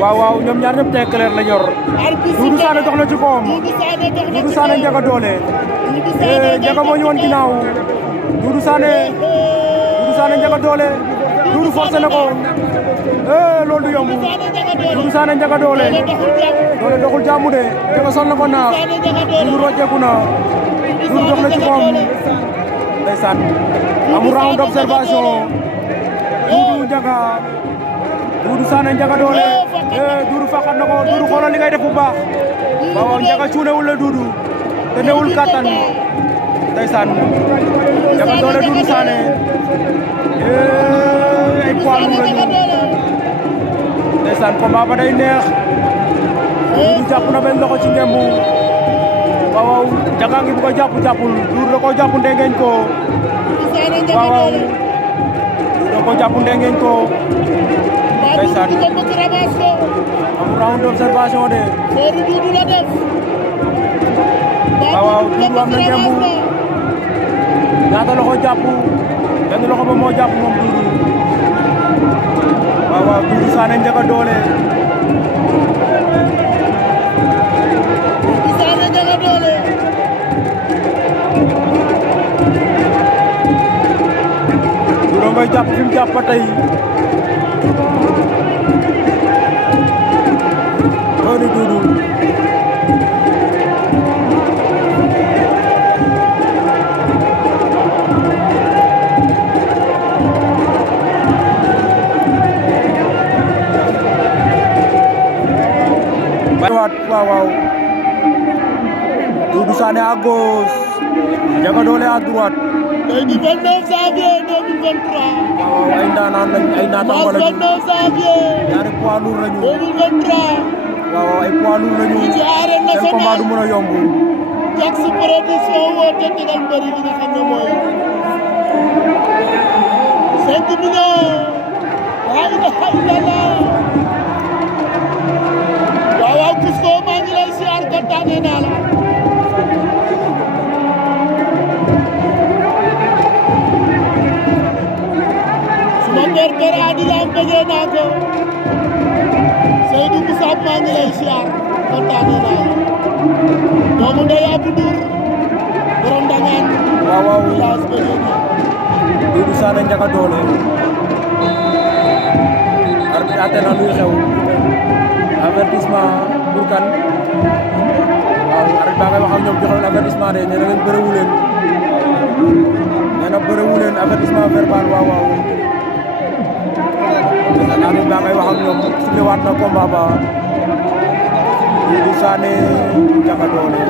waaw waaw ñoom ñaar ñëpp tey clair la ñor. Doudou Sané dox na ci koom. Doudou Sané Ndiaga Dolé. Ndiaga moo ñu woon ginnaaw. Doudou Sané Ndiaga Dolé. Doudou forcé na ko. loolu du yomb. Doudou Sané Ndiaga Dolé. Dolé doxul jàmm de. Ndiaga sol na ko naax. Doudou rocceeku na. Doudou dox na ci koom. ndeysaan amul round d'observation. Doudou Ndiaga. Doudou Sané Ndiaga Dolé. Doudou faqat na ko. Doudou xoolal li ngay def bu baax. waaw Ndiaga cuunewul la Doudou. te newul kattan. ndeysaan Ndiaga Dolé Doudou Sané. ay poids lourd lañu. ndeysaan combat ba day neex. Doudou jàpp na benn loxo ci ngembu. waaw Ndiaga ngi bëgg a jàppul. Doudou da koo jàpp ndengeñ ko. waaw da koo jàpp ndengeñ ko. ndeysaan amul round d'observation de. waaw Doudou am na ngembu. ñaata loxo jàpp. benn loxo ba moo jàpp moom Doudou. waaw Doudou Sané Ndiaga Dolé. Doudou ngay jàpp fi mu jàpp ba tey. loolu Doudou. waaw Doudou Sané à gauche. Ndiaga Dolé à droite. tey di 29 janvier 2023. waaw ay ndaanaan lañ ay naataango lañu. 29 janvier. ñaari poids lourd lañu. 2023. waaw ay poids lourd lañu. ci arène nationale seen combat du mën a yomb. Jax production woote tegal mbëri li nga xam ne mooy 5 millions. laa ilaha illallah. waaw Cusco maa ngi lay siyaar kontaane naa la. suma père Adilam bëggee naa ko. Seydou Moussa maa ngi lay siyaar kontaane naa la. doomu ndey Abou Ndour borom Ndangaan. waaw village bëggee naa. Doudou Sané Ndiaga Dolé. arbitre atte na luy xew. avertissement pour kan. waaw arbitre baa ngay wax ak ñoom joxoon avertissement de nee na leen bërewu leen. nee na bërewu leen avertissement verbal waaw. arbitre baa ngay wax ak ñoom sifflé waat na combat ba. Doudou Sané Ndiaga Dolé.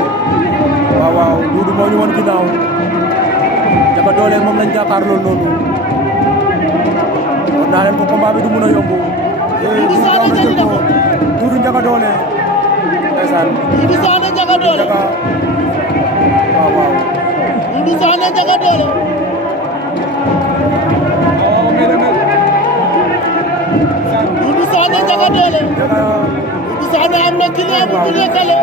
waaw Doudou moo ñu woon ginnaaw. Ndiaga Dolé moom lañ jàkkaarloo noonu. kon naa leen ko combat bi du mun a yomb. Doudou Sané jël ko. Doudou Ndiaga Dolé. ndeysaan. Doudou Sané Ndiaga Dolé. waaw. Doudou Sané Ndiaga Dolé. Doudou Sané Ndiaga Dolé. Doudou Sané am na client bu ñu lekkale.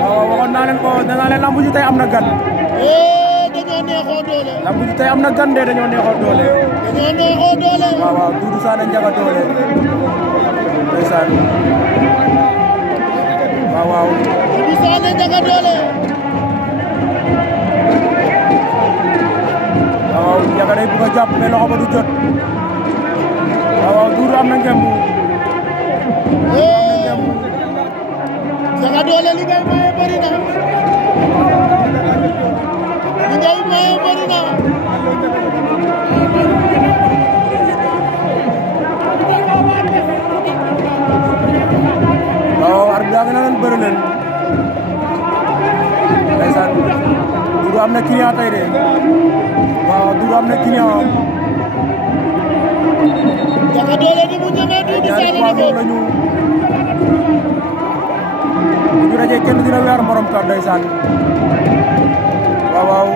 waaw waxoon naa leen ko nee naa leen lambu ji tey am na gan. dañoo neexoo doole. lambu ji tey am na gan de dañoo neexoo doole. dañoo neexoo doole. waaw Doudou Sané Ndiaga Dolé. ndeysaan. waaw. Doudou Sané Ndiaga Dolé. waaw Ndiaga day bëgg a jàpp mais loxo ba du jot. waaw Doudou am na ngembu. Ndiaga Dolé li ngay maye bëri na. li ngay maye bëri na. waaw arbitre daa ngi na leen bëri leen. ndeysaan. Doudou am na client tey de. waaw Doudou am na client. Ndiaga Dolé ni mu ñemee Doudou Sané ñaari poids lourd lañu. bu ñu dajee kenn dina weer morom ka ndeysaan. waaw.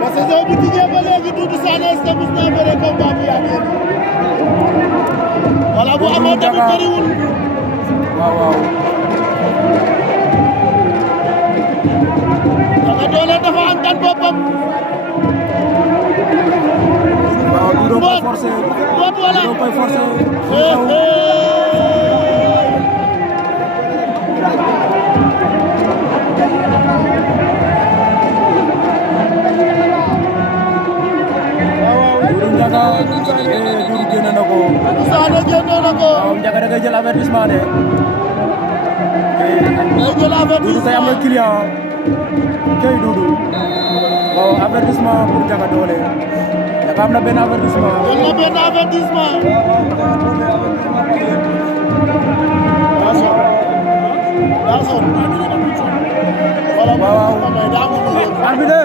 ba saison bi tijjee ba léegi Doudou Sané est-ce que mos naa bëre combat bu yàgg. wala bu amee tamit bëriwul. waaw. Ndiaga Dolé dafa am tan boppam. waaw Doudou koy forcé. boot wala Doudou koy forcé. avertissement de. Doudou tey am na client kay Doudou waaw avertissement pour Ndiaga Dolé dafa am na benn avertissement. waaw arbitre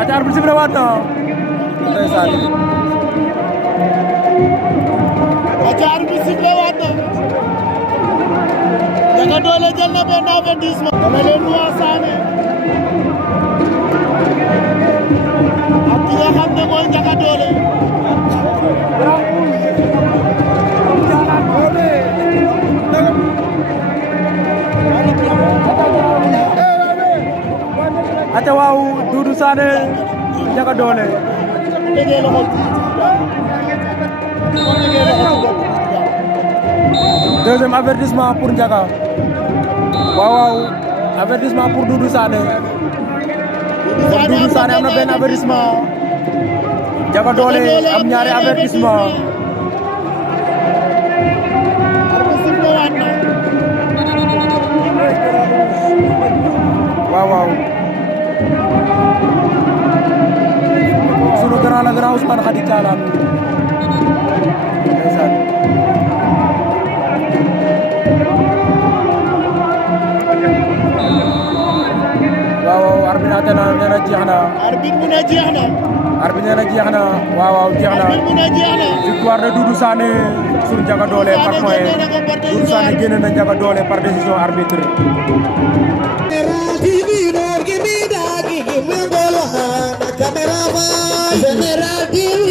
ati arbitre sifflé waat na ndeysaan arbitre sifflé waat na Ndiaga Dolé jël na benn avertissement dama leen Noir Sané ak ki nga xam ne mooy Ndiaga Dolé ate waaw Doudou Sané Ndiaga Dolé deuxième avertissement pour Ndiaga waaw avertissement pour Doudou Sané Doudou Sané am na benn avertissement Ndiaga Dolé am ñaari avertissement waaw sunu grand la grand Ousmane Khady Thialam ndeysaan waaw arbitre nee na jeex na arbitre mu ne jeex na arbitre nee na jeex na waaw jeex na victoire de Doudou Sané sur Ndiaga Dolé par point Doudou Sané génn na Ndiaga Dolé par décision arbitre General